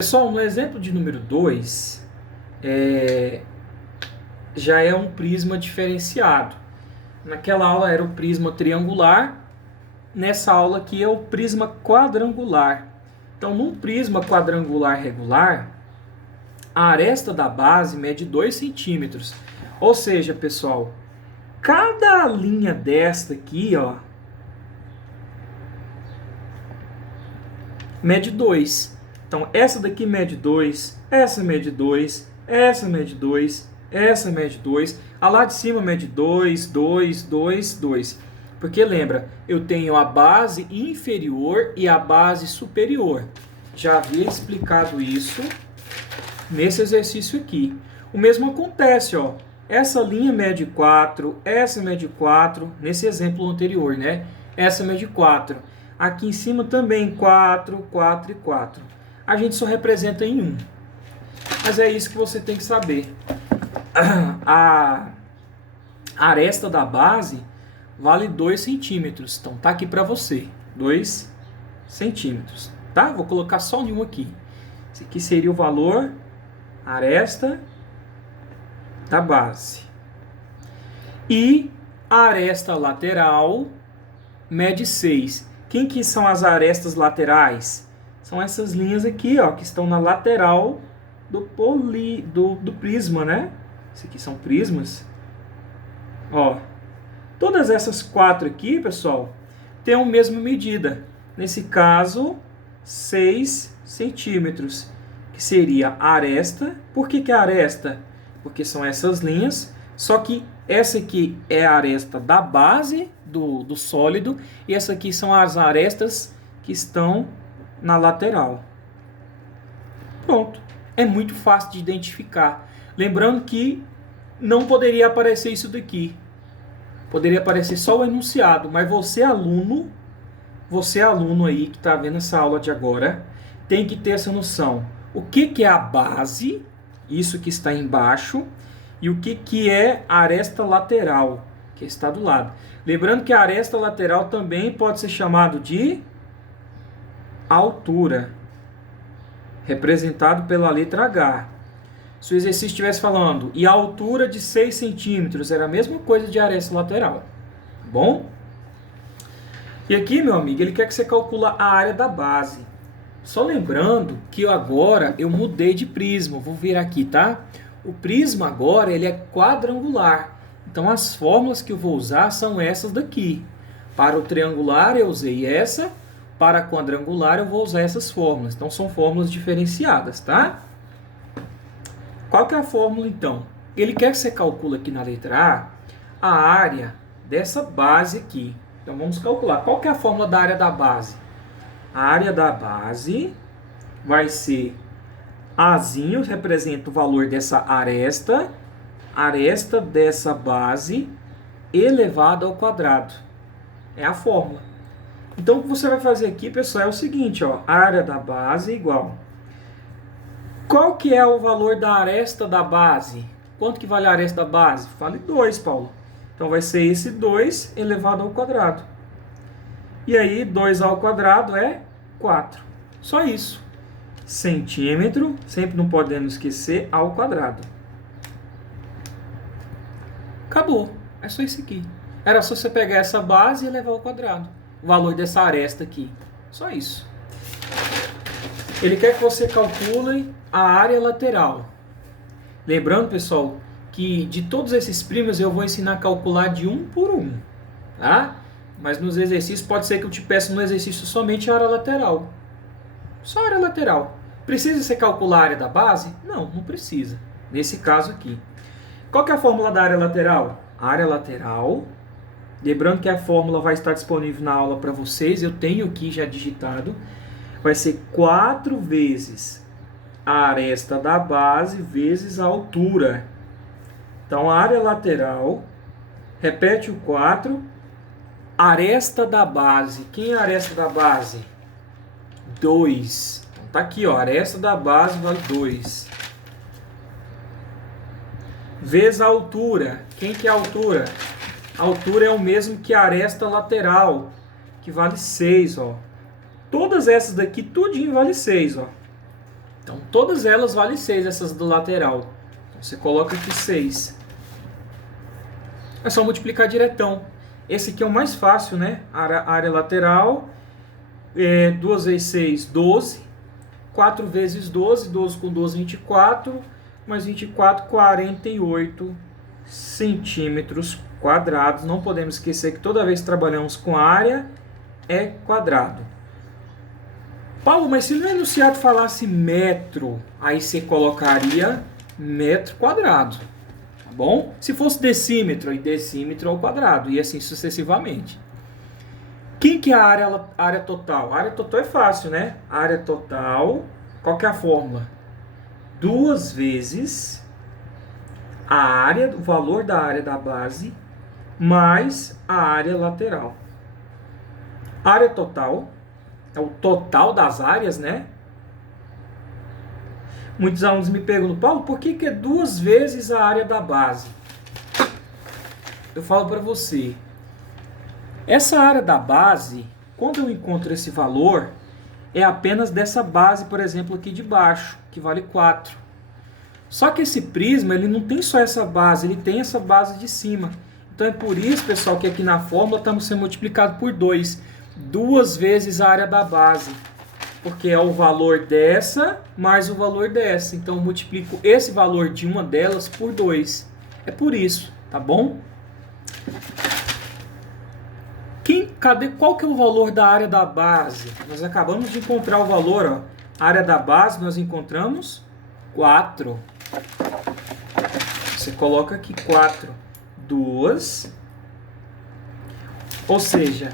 Pessoal, no exemplo de número 2, já é um prisma diferenciado. Naquela aula era o prisma triangular, nessa aula aqui é o prisma quadrangular. Então, num prisma quadrangular regular, a aresta da base mede 2 centímetros. Ou seja, pessoal, cada linha desta aqui, ó, mede 2. Então, essa daqui mede 2, essa mede 2, essa mede 2, essa mede 2. A lá de cima mede 2, 2, 2, 2. Porque lembra, eu tenho a base inferior e a base superior. Já havia explicado isso nesse exercício aqui. O mesmo acontece, ó. Essa linha mede 4, essa mede 4, nesse exemplo anterior, né? Essa mede 4. Aqui em cima também 4, 4 e 4. A gente só representa em 1. Mas é isso que você tem que saber. A aresta da base vale 2 centímetros. Então tá aqui para você. 2 centímetros. Tá? Vou colocar só em um aqui. Esse aqui seria o valor aresta da base. E a aresta lateral mede 6. Quem que são as arestas laterais? São essas linhas aqui, ó, que estão na lateral do prisma, né? Isso aqui são prismas. Ó, todas essas 4 aqui, pessoal, têm a mesma medida. Nesse caso, 6 centímetros, que seria a aresta. Por que a aresta? Porque são essas linhas, só que essa aqui é a aresta da base do sólido, e essa aqui são as arestas que estão na lateral. Pronto. É muito fácil de identificar. Lembrando que não poderia aparecer isso daqui. Poderia aparecer só o enunciado, mas você aluno aí que está vendo essa aula de agora, tem que ter essa noção. O que é a base, isso que está embaixo, e o que é a aresta lateral, que está do lado. Lembrando que a aresta lateral também pode ser chamado de altura, representado pela letra H. Se o exercício estivesse falando e a altura de 6 centímetros, era a mesma coisa de aresta lateral. Bom? E aqui, meu amigo, ele quer que você calcule a área da base. Só lembrando que agora eu mudei de prisma. Vou vir aqui, tá? O prisma agora ele é quadrangular. Então as fórmulas que eu vou usar são essas daqui. Para o triangular eu usei essa. Para quadrangular eu vou usar essas fórmulas. Então são fórmulas diferenciadas, tá? Qual que é a fórmula então? Ele quer que você calcule aqui na letra A área dessa base aqui. Então vamos calcular. Qual que é a fórmula da área da base? A área da base vai ser Azinho, representa o valor dessa aresta dessa base elevado ao quadrado. É a fórmula. Então, o que você vai fazer aqui, pessoal, é o seguinte, ó, a área da base é igual. Qual que é o valor da aresta da base? Quanto que vale a aresta da base? Vale 2, Paulo. Então, vai ser esse 2 elevado ao quadrado. E aí, 2 ao quadrado é 4. Só isso. Centímetro, sempre não podemos esquecer, ao quadrado. Acabou. É só isso aqui. Era só você pegar essa base e elevar ao quadrado. O valor dessa aresta aqui. Só isso. Ele quer que você calcule a área lateral. Lembrando, pessoal, que de todos esses primos eu vou ensinar a calcular de um por um. Tá? Mas nos exercícios pode ser que eu te peça no exercício somente a área lateral. Só a área lateral. Precisa você calcular a área da base? Não, não precisa. Nesse caso aqui. Qual que é a fórmula da área lateral? A área lateral... Lembrando que a fórmula vai estar disponível na aula para vocês. Eu tenho aqui já digitado. Vai ser 4 vezes a aresta da base vezes a altura. Então, a área lateral, repete o 4. Aresta da base. Quem é a aresta da base? 2. Então, tá aqui, ó. Aresta da base vale 2. Vezes a altura. Quem que é a altura? A altura é o mesmo que a aresta lateral, que vale 6, ó. Todas essas daqui, tudinho vale 6, ó. Então, todas elas valem 6, essas do lateral. Então, você coloca aqui 6. É só multiplicar diretão. Esse aqui é o mais fácil, né? Área lateral, 2 vezes 6, 12. 4 vezes 12, 12 com 12, 24. Mais 24, 48 centímetros quadrados. Não podemos esquecer que toda vez que trabalhamos com área, é quadrado. Paulo, mas se no enunciado falasse metro, aí você colocaria metro quadrado. Tá bom? Se fosse decímetro, aí decímetro ao quadrado. E assim sucessivamente. Quem que é a área total? A área total é fácil, né? A área total, qual que é a fórmula? 2 vezes a área, o valor da área da base, mais a área lateral. A área total é o total das áreas, né? Muitos alunos me perguntam, Paulo, por que é 2 vezes a área da base? Eu falo para você, essa área da base, quando eu encontro esse valor, é apenas dessa base, por exemplo, aqui de baixo, que vale 4. Só que esse prisma, ele não tem só essa base, ele tem essa base de cima. Então é por isso, pessoal, que aqui na fórmula estamos sendo multiplicado por 2. 2 vezes a área da base. Porque é o valor dessa mais o valor dessa. Então eu multiplico esse valor de uma delas por 2. É por isso, tá bom? Qual que é o valor da área da base? Nós acabamos de encontrar o valor, ó. A área da base nós encontramos 4. Você coloca aqui 4. 2. Ou seja,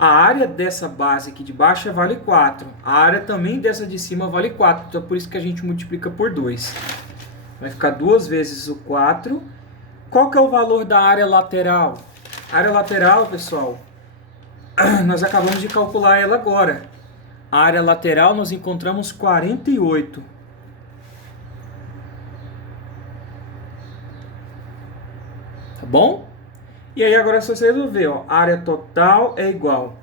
a área dessa base aqui de baixo vale 4. A área também dessa de cima vale 4. Então é por isso que a gente multiplica por 2. Vai ficar 2 vezes o 4. Qual que é o valor da área lateral? A área lateral, pessoal, nós acabamos de calcular ela agora. A área lateral nós encontramos 48. Tá bom? E aí agora é só você resolver, ó. A área total é igual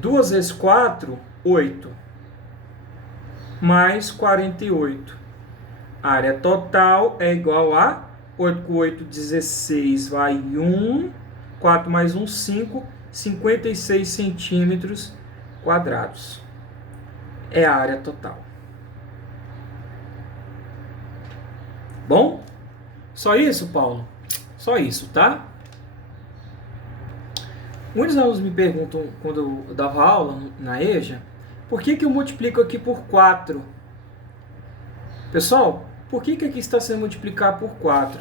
2 vezes 4, 8. Mais 48. A área total é igual a 8 com 8, 16, vai 1. 4 mais 1, 5. 56 centímetros quadrados. É a área total. Bom? Só isso, Paulo? Só isso, tá? Muitos alunos me perguntam, quando eu dava aula na EJA, por que eu multiplico aqui por 4? Pessoal, por que aqui está sendo multiplicar por 4?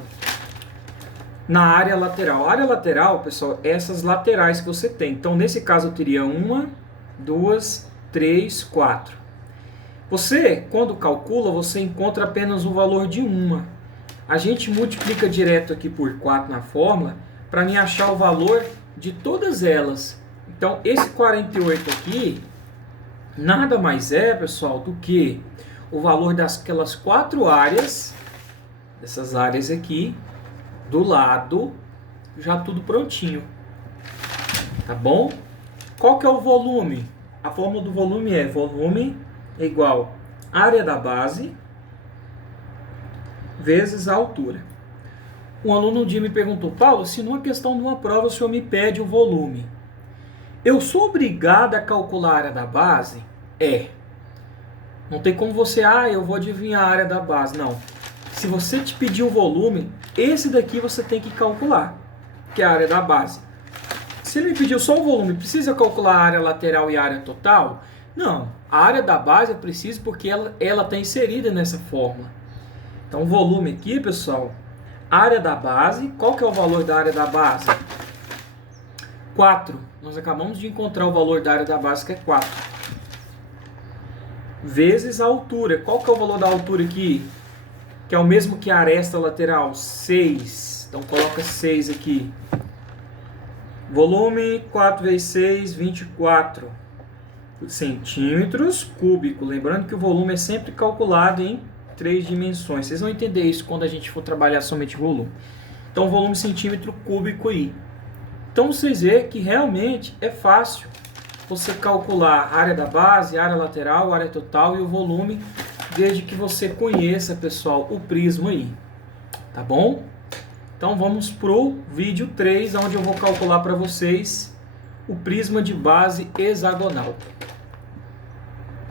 Na área lateral. A área lateral, pessoal, é essas laterais que você tem. Então, nesse caso, eu teria 1, 2, 3, 4. Você, quando calcula, você encontra apenas o valor de uma. A gente multiplica direto aqui por 4 na fórmula para me achar o valor de todas elas. Então, esse 48 aqui nada mais é, pessoal, do que o valor daquelas 4 áreas, dessas áreas aqui, do lado, já tudo prontinho. Tá bom? Qual que é o volume? A fórmula do volume é volume é igual a área da base vezes a altura. Um aluno um dia me perguntou, Paulo, se numa questão de uma prova o senhor me pede o volume, eu sou obrigado a calcular a área da base? Não tem como você, eu vou adivinhar a área da base. Não. Se você te pedir o volume, esse daqui você tem que calcular, que é a área da base. Se ele me pediu só o volume, precisa calcular a área lateral e a área total? Não. A área da base é preciso porque ela está inserida nessa fórmula. Então, o volume aqui, pessoal, área da base, qual que é o valor da área da base? 4. Nós acabamos de encontrar o valor da área da base, que é 4. Vezes a altura. Qual que é o valor da altura aqui? Que é o mesmo que a aresta lateral, 6. Então, coloca 6 aqui. Volume, 4 vezes 6, 24 centímetros cúbicos. Lembrando que o volume é sempre calculado em 3 dimensões. Vocês vão entender isso quando a gente for trabalhar somente volume. Então, volume centímetro cúbico aí. Então, vocês veem que realmente é fácil. você calcular a área da base, a área lateral, a área total e o volume, desde que você conheça, pessoal, o prisma aí. Tá bom? Então vamos pro vídeo 3, onde eu vou calcular para vocês o prisma de base hexagonal.